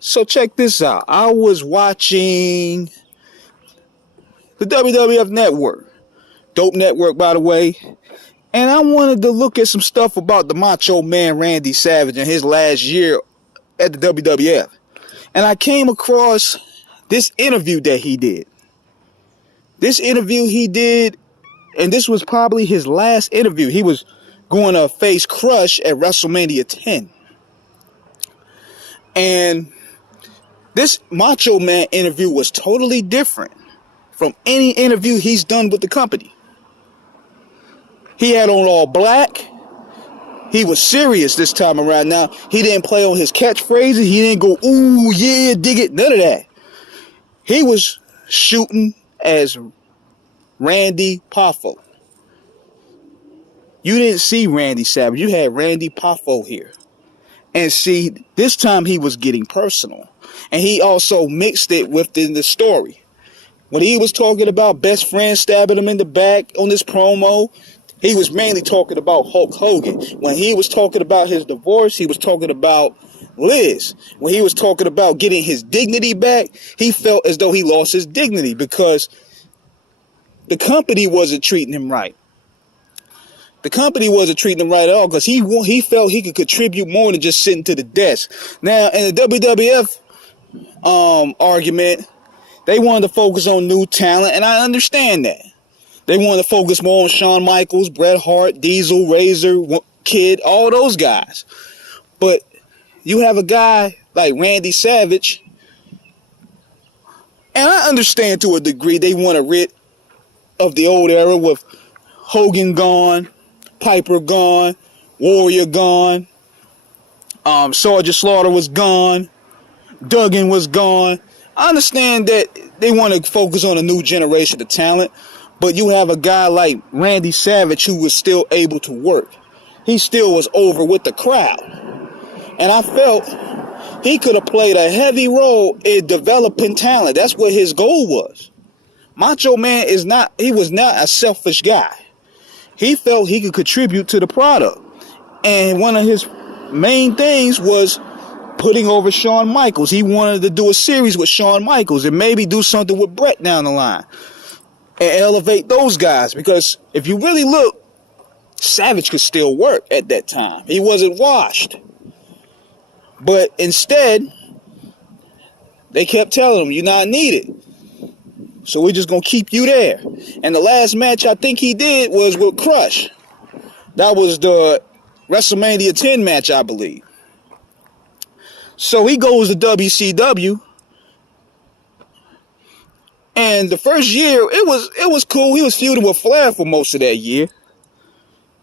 So check this out. I was watching the WWF Network. Dope network, by the way. And I wanted to look at some stuff about the Macho Man Randy Savage and his last year at the WWF. And I came across this interview that he did. This interview he did, and this was probably his last interview. He was going to face Crush at WrestleMania 10. And this Macho Man interview was totally different from any interview he's done with the company. He had on all black. He was serious this time around. Now, he didn't play on his catchphrases. He didn't go, ooh, yeah, dig it. None of that. He was shooting as Randy Poffo. You didn't see Randy Savage. You had Randy Poffo here. And see, this time he was getting personal. And he also mixed it within the story. When he was talking about best friend stabbing him in the back on this promo, he was mainly talking about Hulk Hogan. When he was talking about his divorce, he was talking about Liz. When he was talking about getting his dignity back, he felt as though he lost his dignity because the company wasn't treating him right. The company wasn't treating him right at all because he felt he could contribute more than just sitting to the desk. Now, in the WWF argument, they wanted to focus on new talent, and I understand that. They wanted to focus more on Shawn Michaels, Bret Hart, Diesel, Razor, Kid, all those guys. But you have a guy like Randy Savage, and I understand to a degree they want to rid of the old era with Hogan gone, Piper gone, Warrior gone, Sergeant Slaughter was gone, Duggan was gone. I understand that they want to focus on a new generation of talent, but you have a guy like Randy Savage who was still able to work. He still was over with the crowd. And I felt he could have played a heavy role in developing talent. That's what his goal was. Macho Man was not a selfish guy. He felt he could contribute to the product. And one of his main things was putting over Shawn Michaels. He wanted to do a series with Shawn Michaels and maybe do something with Bret down the line and elevate those guys. Because if you really look, Savage could still work at that time. He wasn't washed. But instead, they kept telling him, you're not needed. So we're just going to keep you there. And the last match I think he did was with Crush. That was the WrestleMania 10 match, I believe. So he goes to WCW. And the first year, it was cool. He was feuding with Flair for most of that year.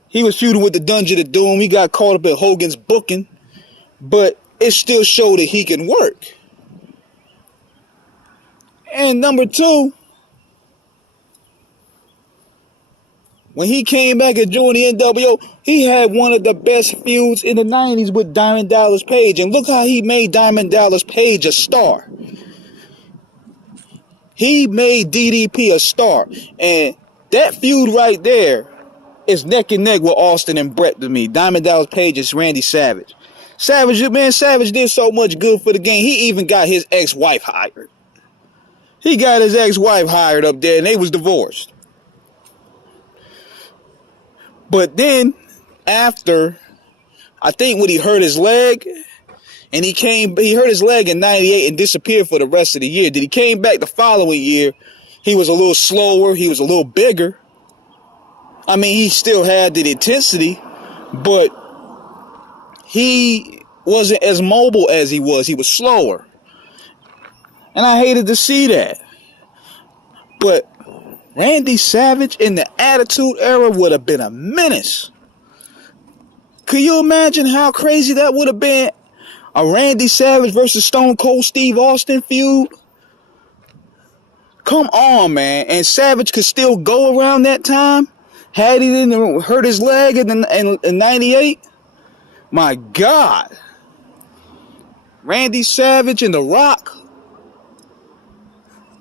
He was feuding with the Dungeon of Doom. He got caught up in Hogan's booking. But it still showed that he can work. And number two, when he came back and joined the NWO, he had one of the best feuds in the 90s with Diamond Dallas Page. And look how he made Diamond Dallas Page a star. He made DDP a star. And that feud right there is neck and neck with Austin and Bret to me. Diamond Dallas Page is Randy Savage. Savage did so much good for the game. He even got his ex-wife hired. He got his ex-wife hired up there, and they was divorced. But then, after, I think when he hurt his leg, and he hurt his leg in 98 and disappeared for the rest of the year. Then he came back the following year. He was a little slower. He was a little bigger. I mean, he still had the intensity, but he wasn't as mobile as he was. He was slower. And I hated to see that. But Randy Savage in the Attitude Era would have been a menace. Could you imagine how crazy that would have been? A Randy Savage versus Stone Cold Steve Austin feud? Come on, man. And Savage could still go around that time? Had he didn't hurt his leg in 98? My God. Randy Savage and The Rock.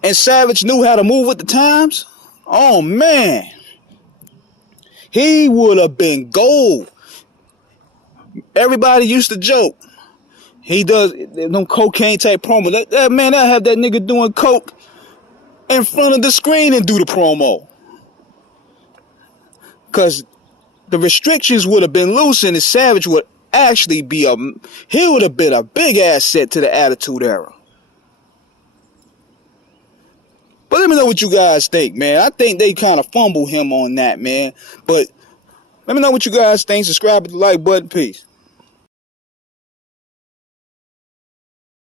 And Savage knew how to move with the times? Oh, man. He would have been gold. Everybody used to joke. He does them cocaine type promo. That man, I have that nigga doing coke in front of the screen and do the promo. Cause the restrictions would have been loosened and Savage would actually be he would have been a big asset to the Attitude Era. But let me know what you guys think, man. I think they kind of fumbled him on that, man. But let me know what you guys think. Subscribe, hit the like button. Peace.